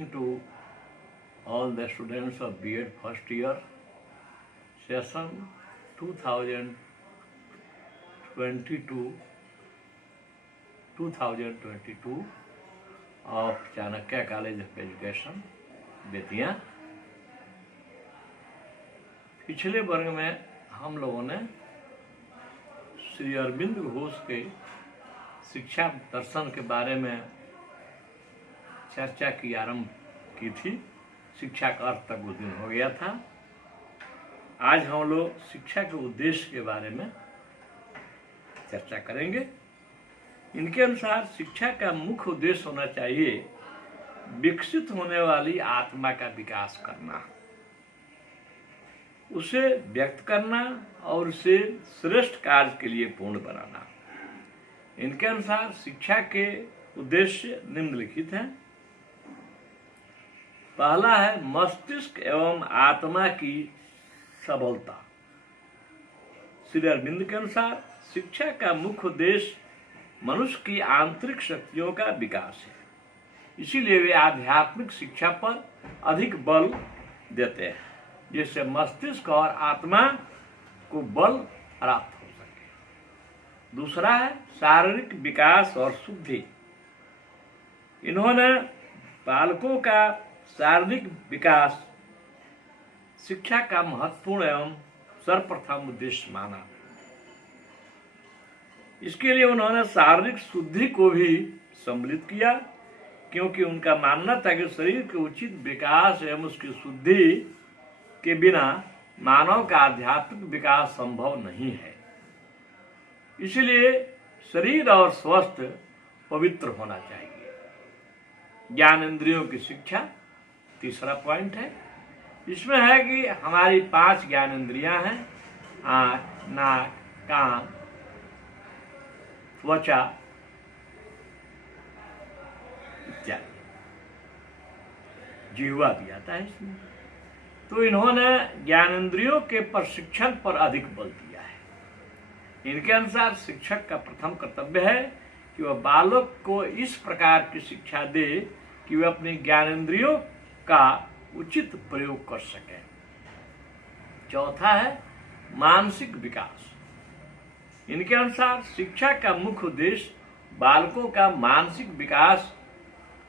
evening to all the students of B.Ed first year, session 2022 of Chanakya College of Education, Bettiah. पिछले वर्ग में हम लोगों ने श्री अरविंद घोष के शिक्षा दर्शन के बारे में चर्चा की आरंभ की थी। शिक्षा का अर्थ तक उस दिन हो गया था। आज हम लोग शिक्षा के उद्देश्य के बारे में चर्चा करेंगे। इनके अनुसार शिक्षा का मुख्य उद्देश्य होना चाहिए विकसित होने वाली आत्मा का विकास करना, उसे व्यक्त करना और उसे श्रेष्ठ कार्य के लिए पूर्ण बनाना। इनके अनुसार शिक्षा के उद्देश्य निम्नलिखित हैं। पहला है मस्तिष्क एवं आत्मा की सबलता। श्री अरविंद के अनुसार शिक्षा का मुख्य उद्देश्य मनुष्य की आंतरिक शक्तियों का विकास है, इसीलिए वे आध्यात्मिक शिक्षा पर अधिक बल देते हैं, जिससे मस्तिष्क और आत्मा को बल प्राप्त हो सके। दूसरा है शारीरिक विकास और शुद्धि। इन्होंने बालकों का शारीरिक विकास शिक्षा का महत्वपूर्ण एवं सर्वप्रथम उद्देश्य माना। इसके लिए उन्होंने शारीरिक शुद्धि को भी सम्मिलित किया, क्योंकि उनका मानना था कि शरीर के उचित विकास एवं उसकी शुद्धि के बिना मानव का आध्यात्मिक विकास संभव नहीं है। इसलिए शरीर और स्वस्थ पवित्र होना चाहिए। ज्ञान इंद्रियों की शिक्षा तीसरा पॉइंट है। इसमें है कि हमारी 5 ज्ञान इंद्रियां हैं: आँख, नाक, कान, त्वचा इत्यादि। जिह्वा भी आता है इसमें। तो इन्होंने ज्ञानेंद्रियों के प्रशिक्षण पर अधिक बल दिया है। इनके अनुसार शिक्षक का प्रथम कर्तव्य है कि वह बालक को इस प्रकार की शिक्षा दे कि वह अपनी ज्ञानेंद्रियों का उचित प्रयोग कर सके। चौथा है मानसिक विकास। इनके अनुसार शिक्षा का मुख्य उद्देश्य बालकों का मानसिक विकास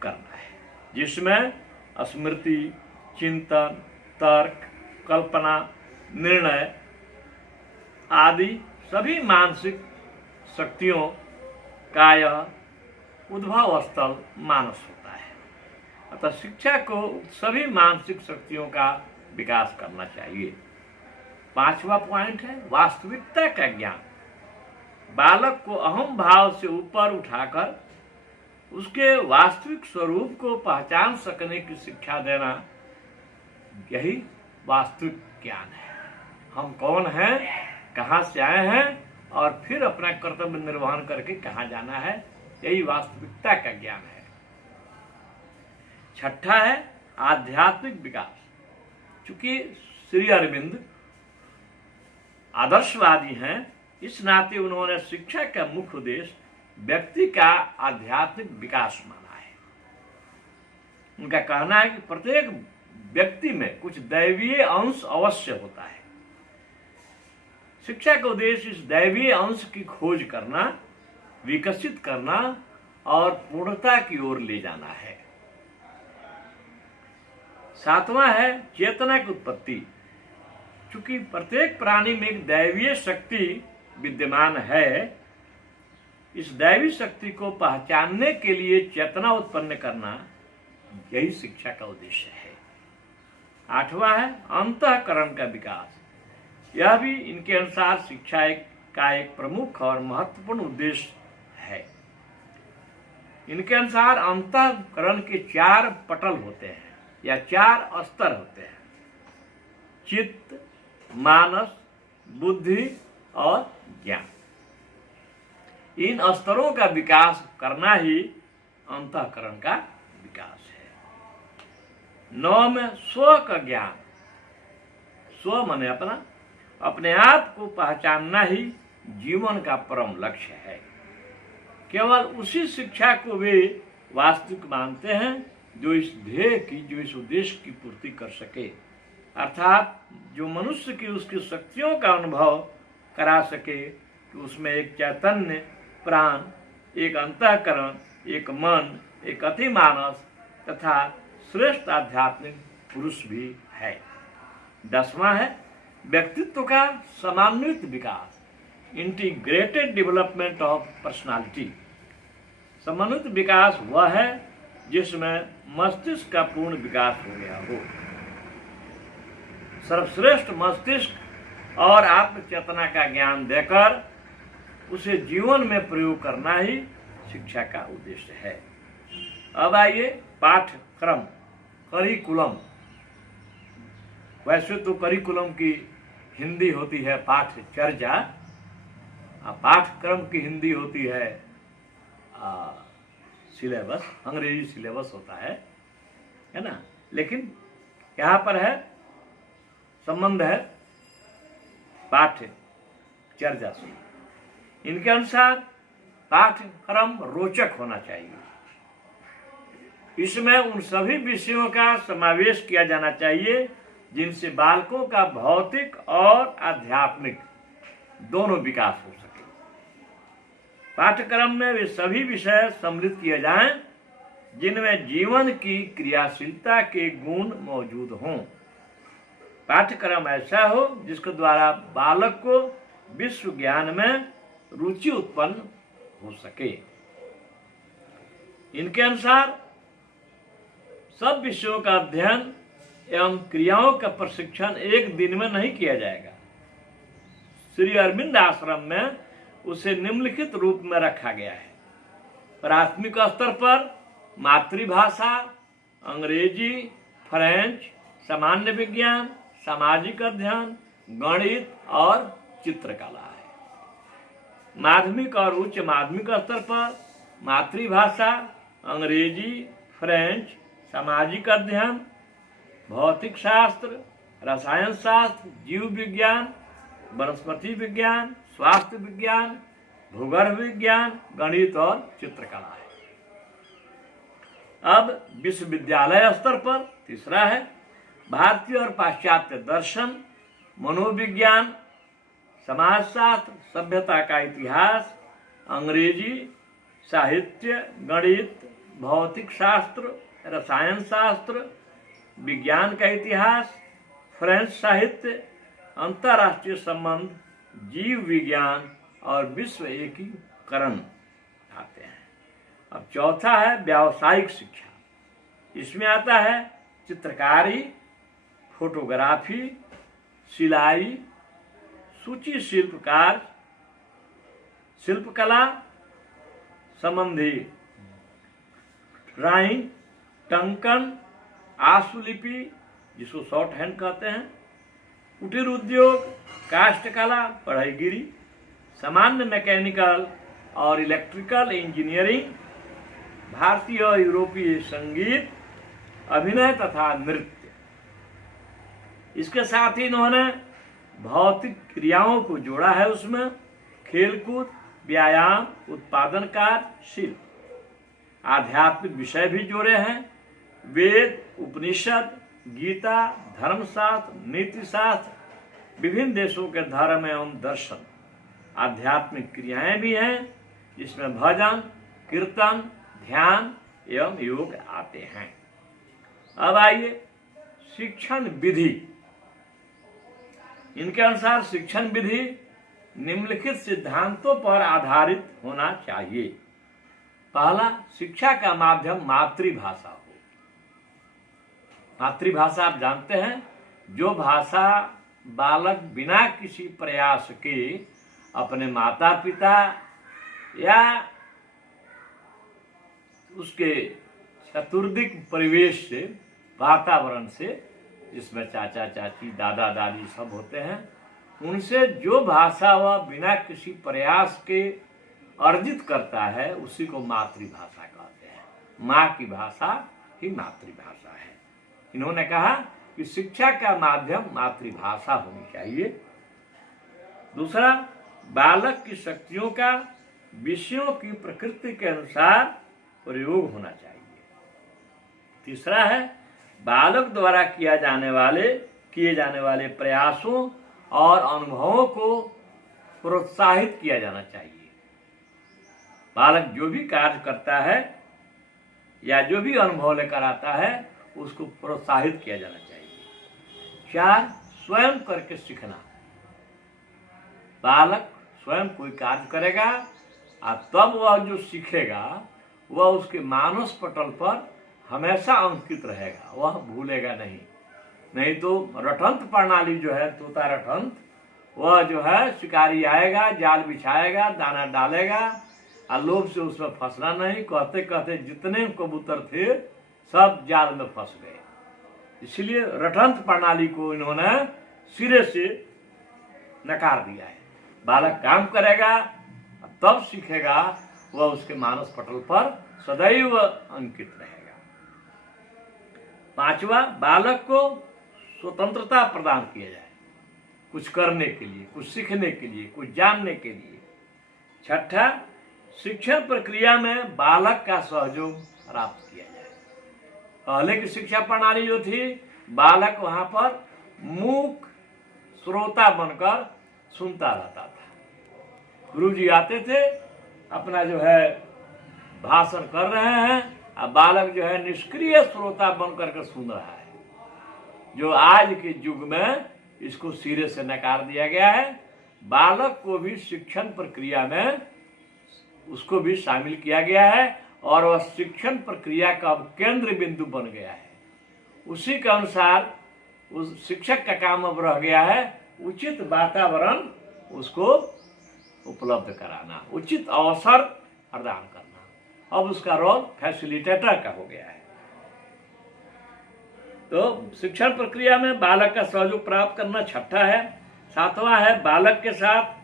करना है, जिसमें स्मृति, चिंतन, तर्क, कल्पना, निर्णय आदि सभी मानसिक शक्तियों का यह उद्भव स्थल मानस होता है। अतः शिक्षा को सभी मानसिक शक्तियों का विकास करना चाहिए। 5वां पॉइंट है वास्तविकता का ज्ञान। बालक को अहम भाव से ऊपर उठाकर उसके वास्तविक स्वरूप को पहचान सकने की शिक्षा देना, यही वास्तविक ज्ञान है। हम कौन हैं, कहाँ से आए हैं और फिर अपना कर्तव्य निर्वहन करके कहाँ जाना है, यही वास्तविकता का ज्ञान है। छठा है आध्यात्मिक विकास। चूंकि श्री अरविंद आदर्शवादी हैं, इस नाते उन्होंने शिक्षा का मुख्य उद्देश्य व्यक्ति का आध्यात्मिक विकास माना है। उनका कहना है कि प्रत्येक व्यक्ति में कुछ दैवीय अंश अवश्य होता है। शिक्षा का उद्देश्य इस दैवीय अंश की खोज करना, विकसित करना और पूर्णता की ओर ले जाना है। 7वां है चेतना की उत्पत्ति। चूंकि प्रत्येक प्राणी में एक दैवीय शक्ति विद्यमान है, इस दैवी शक्ति को पहचानने के लिए चेतना उत्पन्न करना, यही शिक्षा का उद्देश्य है। 8वां है अंतःकरण का विकास। यह भी इनके अनुसार शिक्षा का एक प्रमुख और महत्वपूर्ण उद्देश्य है। इनके अनुसार अंतःकरण के 4 पटल होते हैं या 4 स्तर होते हैं: चित्त, मानस, बुद्धि और ज्ञान। इन स्तरों का विकास करना ही अंतःकरण का विकास है। 9 में स्व का ज्ञान। स्व माने अपना, अपने आप को पहचानना ही जीवन का परम लक्ष्य है। केवल उसी शिक्षा को वे वास्तविक मानते हैं जो इस ध्येय की, जो इस उद्देश्य की पूर्ति कर सके, अर्थात जो मनुष्य की उसकी शक्तियों का अनुभव करा सके कि उसमें एक चैतन्य प्राण, एक अंतःकरण, एक मन, एक अतिमानस तथा श्रेष्ठ आध्यात्मिक पुरुष भी है। 10वां है व्यक्तित्व का समन्वित विकास, इंटीग्रेटेड डेवलपमेंट ऑफ पर्सनालिटी। समन्वित विकास वह है जिसमें मस्तिष्क का पूर्ण विकास हो गया हो। सर्वश्रेष्ठ मस्तिष्क और आत्मचेतना का ज्ञान देकर उसे जीवन में प्रयोग करना ही शिक्षा का उद्देश्य है। अब आइए पाठ्यक्रम, करिकुलम। वैसे तो करिकुलम की हिंदी होती है पाठ्यचर्या, पाठ्यक्रम की हिंदी होती है सिलेबस, अंग्रेजी सिलेबस होता है ना। लेकिन यहाँ पर है संबंध है पाठ्यचर्या से। इनके अनुसार पाठ्यक्रम रोचक होना चाहिए। इसमें उन सभी विषयों का समावेश किया जाना चाहिए जिनसे बालकों का भौतिक और आध्यात्मिक दोनों विकास हो सके। पाठ्यक्रम में वे सभी विषय सम्मिलित किए जाएं जिनमें जीवन की क्रियाशीलता के गुण मौजूद हों। पाठ्यक्रम ऐसा हो जिसके द्वारा बालक को विश्व ज्ञान में रुचि उत्पन्न हो सके। इनके अनुसार सब विषयों का अध्ययन एवं क्रियाओं का प्रशिक्षण एक दिन में नहीं किया जाएगा। श्री अरविंद आश्रम में उसे निम्नलिखित रूप में रखा गया है। प्राथमिक स्तर पर मातृभाषा, अंग्रेजी, फ्रेंच, सामान्य विज्ञान, सामाजिक अध्ययन, गणित और चित्रकला है। माध्यमिक और उच्च माध्यमिक स्तर पर मातृभाषा, अंग्रेजी, फ्रेंच, सामाजिक अध्ययन, भौतिक शास्त्र, रसायन शास्त्र, जीव विज्ञान, वनस्पति विज्ञान, स्वास्थ्य विज्ञान, भूगर्भ विज्ञान, गणित और चित्रकला है। अब विश्वविद्यालय स्तर पर तीसरा है भारतीय और पाश्चात्य दर्शन, मनोविज्ञान, समाजशास्त्र, सभ्यता का इतिहास, अंग्रेजी, साहित्य, गणित, भौतिक शास्त्र, रसायन शास्त्र, विज्ञान का इतिहास, फ्रेंच साहित्य, अंतर्राष्ट्रीय संबंध, जीव विज्ञान और विश्व एकीकरण आते हैं। अब चौथा है व्यावसायिक शिक्षा। इसमें आता है चित्रकारी, फोटोग्राफी, सिलाई, सूची शिल्पकार, शिल्पकला संबंधी ड्राइंग, टंकन, आशुलिपि जिसको शॉर्ट हैंड कहते हैं, कुटीर उद्योग, काष्ठकला, पढ़ईगिरी, सामान्य मैकेनिकल और इलेक्ट्रिकल इंजीनियरिंग, भारतीय और यूरोपीय संगीत, अभिनय तथा नृत्य। इसके साथ ही इन्होंने भौतिक क्रियाओं को जोड़ा है। उसमें खेलकूद, व्यायाम, उत्पादन कार्य, शिल्प, आध्यात्मिक विषय भी जोड़े हैं। वेद, उपनिषद, गीता, धर्मशास्त्र, नीति शास्त्र, विभिन्न देशों के धर्म एवं दर्शन, आध्यात्मिक क्रियाएं भी हैं जिसमें भजन, कीर्तन, ध्यान एवं योग आते हैं। अब आइए शिक्षण विधि। इनके अनुसार शिक्षण विधि निम्नलिखित सिद्धांतों पर आधारित होना चाहिए। पहला, शिक्षा का माध्यम मातृभाषा हो। मातृभाषा आप जानते हैं, जो भाषा बालक बिना किसी प्रयास के अपने माता पिता या उसके चतुर्दिक परिवेश से, वातावरण से, जिसमें चाचा चाची, दादा दादी सब होते हैं, उनसे जो भाषा वह बिना किसी प्रयास के अर्जित करता है उसी को मातृभाषा कहते हैं। माँ की भाषा ही मातृभाषा है। इन्होंने कहा कि शिक्षा का माध्यम मातृभाषा होनी चाहिए। दूसरा, बालक की शक्तियों का विषयों की प्रकृति के अनुसार प्रयोग होना चाहिए। तीसरा है बालक द्वारा किए जाने वाले प्रयासों और अनुभवों को प्रोत्साहित किया जाना चाहिए। बालक जो भी कार्य करता है या जो भी अनुभव लेकर आता है उसको प्रोत्साहित किया जाना चाहिए। 4 स्वयं करके सीखना। बालक स्वयं कोई कार्य करेगा और तब वह जो सीखेगा वह उसके मानस पटल पर हमेशा अंकित रहेगा, वह भूलेगा नहीं तो रटंत प्रणाली जो है, तोता रटंत, वह जो है शिकारी आएगा, जाल बिछाएगा, दाना डालेगा और लोभ से उसमें फंसना नहीं, कहते कहते जितने कबूतर थे सब जाल में फंस गए। इसलिए रटंत प्रणाली को इन्होंने सिरे से नकार दिया है। बालक काम करेगा तब सीखेगा, वह उसके मानस पटल पर सदैव अंकित रहेगा। 5वां, बालक को स्वतंत्रता प्रदान किया जाए कुछ करने के लिए, कुछ सीखने के लिए, कुछ जानने के लिए। 6ठा, शिक्षण प्रक्रिया में बालक का सहयोग प्राप्त किया जाए। पहले की शिक्षा प्रणाली जो थी, बालक वहां पर मूक श्रोता बनकर सुनता रहता था। गुरुजी आते थे, अपना जो है भाषण कर रहे हैं और बालक जो है निष्क्रिय श्रोता बन करके सुन रहा है। जो आज के युग में इसको सिरे से नकार दिया गया है। बालक को भी शिक्षण प्रक्रिया में उसको भी शामिल किया गया है और वह शिक्षण प्रक्रिया का केंद्र बिंदु बन गया है। उसी के अनुसार उस शिक्षक का काम अब रह गया है उचित वातावरण उसको उपलब्ध कराना, उचित अवसर प्रदान करना। अब उसका रोल फैसिलिटेटर का हो गया है। तो शिक्षण प्रक्रिया में बालक का सहयोग प्राप्त करना 6ठा है। 7वां है बालक के साथ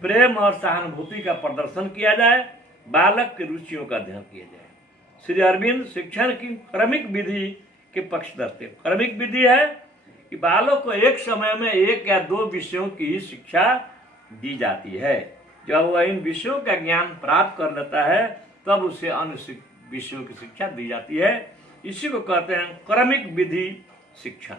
प्रेम और सहानुभूति का प्रदर्शन किया जाए, बालक की रुचियों का अध्ययन किया जाए। श्री अरविंद शिक्षण की क्रमिक विधि के पक्षधर। क्रमिक विधि है कि बालक को एक समय में 1 या 2 विषयों की ही शिक्षा दी जाती है। जब वह इन विषयों का ज्ञान प्राप्त कर लेता है तब उसे अन्य विषयों की शिक्षा दी जाती है। इसी को कहते हैं क्रमिक विधि शिक्षण।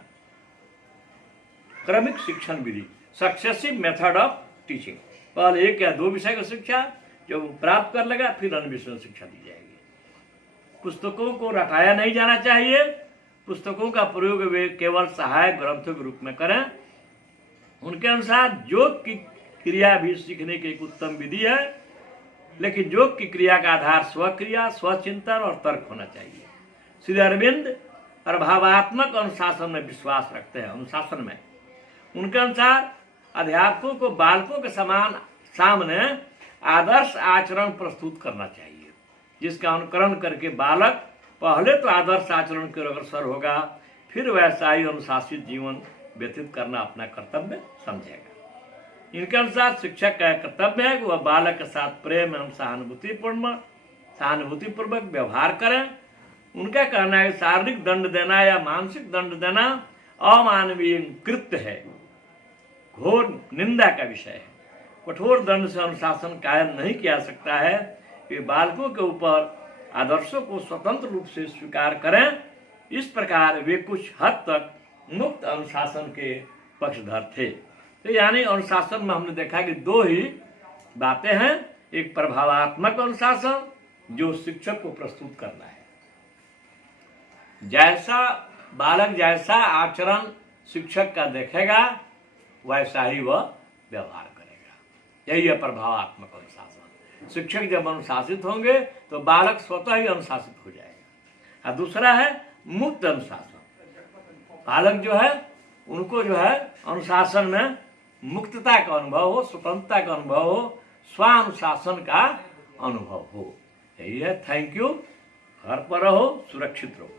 क्रमिक शिक्षण विधि, सक्सेसिव मेथड ऑफ टीचिंग। पहले 1 या 2 विषय की शिक्षा जब वो प्राप्त कर लेगा फिर अन्य विषयों की शिक्षा दी जाएगी। पुस्तकों को रटाया नहीं जाना चाहिए। पुस्तकों का प्रयोग वे केवल सहायक ग्रंथों के रूप में करें। उनके अनुसार योग की क्रिया भी सीखने की एक उत्तम विधि है, लेकिन योग की क्रिया का आधार स्वक्रिया, स्वचिंतन और तर्क होना चाहिए। श्री अरविंद प्रभावात्मक अनुशासन में विश्वास रखते हैं। अनुशासन में उनके अनुसार अध्यापकों को बालकों के सामने आदर्श आचरण प्रस्तुत करना चाहिए, जिसका अनुकरण करके बालक पहले तो आदर्श आचरण के अग्रसर होगा, फिर वैसा ही अनुशासित जीवन व्यतीत करना अपना कर्तव्य समझेगा। इनके अनुसार शिक्षक का कर्तव्य है कि वह बालक के साथ प्रेम एवं सहानुभूतिपूर्वक व्यवहार करें। उनका कहना है शारीरिक दंड देना या मानसिक दंड देना अमानवीय कृत्य है, घोर निंदा का विषय है। कठोर दंड से अनुशासन कायम नहीं किया सकता है कि बालकों के ऊपर आदर्शों को स्वतंत्र रूप से स्वीकार करें। इस प्रकार वे कुछ हद तक मुक्त अनुशासन के पक्षधर थे। तो यानी अनुशासन में हमने देखा कि 2 ही बातें हैं। एक प्रभावात्मक अनुशासन जो शिक्षक को प्रस्तुत करना है, जैसा बालक जैसा आचरण शिक्षक का देखेगा वैसा ही वह व्यवहार करेगा। यही है प्रभावात्मक अनुशासन। शिक्षक जब अनुशासित होंगे तो बालक स्वतः ही अनुशासित हो जाएगा। और दूसरा है मुक्त अनुशासन। बालक जो है उनको जो है अनुशासन में मुक्तता का अनुभव हो, स्वतंत्रता का अनुभव हो, स्वानुशासन का अनुभव हो। यही है। Thank you. घर पर रहो, सुरक्षित रहो।